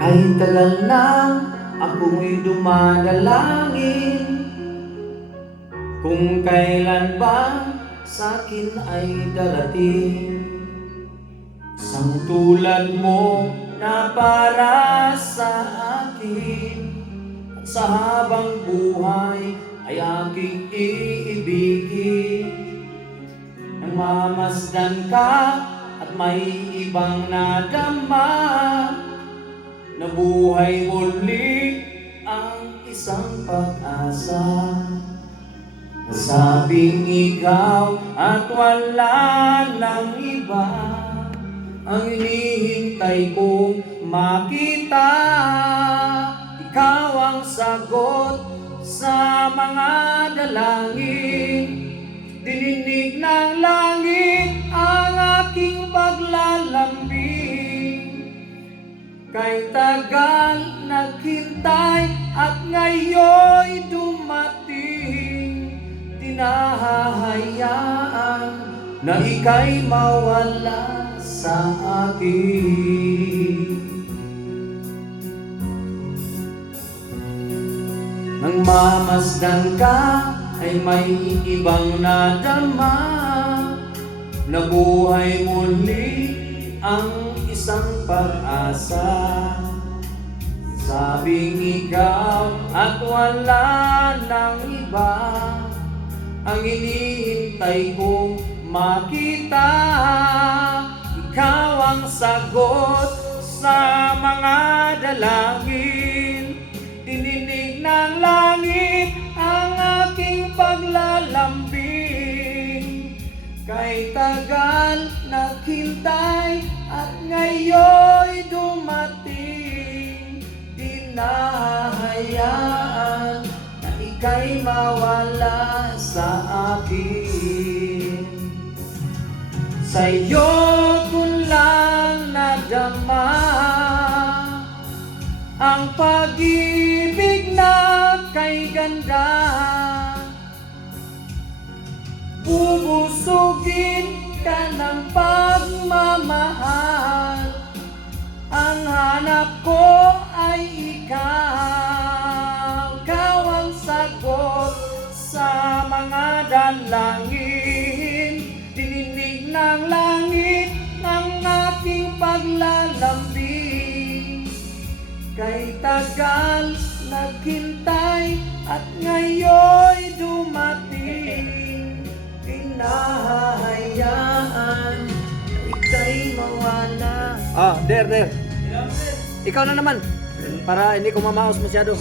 Kahit tagal na ako'y dumadalangin, kung kailan ba sa'kin ay darating isang tulad mo na para sa akin, at sa habang buhay ay aking iibigin. Nang mamasdan ka at may ibang nadama, nabuhay muli ang isang pag-asa. Nasabing ikaw at wala nang iba ang hinihintay kong makita. Ikaw ang sagot sa mga dalangin, dininig ng langit ang aking paglalambing. Kay tagal naghintay at ngayon'y dumating, di nahahayaan na ika'y mawala sa akin. Nang mamasdan ka ay may ibang nadama, nabuhay muli ang isang pag-asa. Sabing ikaw at wala nang iba ang hinihintay kong makita. Ikaw ang sagot sa mga dalangin, dininig ng langit ang aking paglalambing. Kay tagal naghintay at ngayon'y dumating, di nahahayaan na ika'y mawala sa akin. Sa'yo ko lang nadama ang pag-ibig na kay ganda. Bubusugin ka ng pagmamahal, ang hanap ko ay ikaw. Ikaw ang sagot sa mga dalangin, dininig ng langit ng aking paglalambing. Kay tagal naghintay at ngayon'y dumating, hinahayaan na ika'y mawala. Der. Ikaw na naman. Para hindi ko mamaos masyado.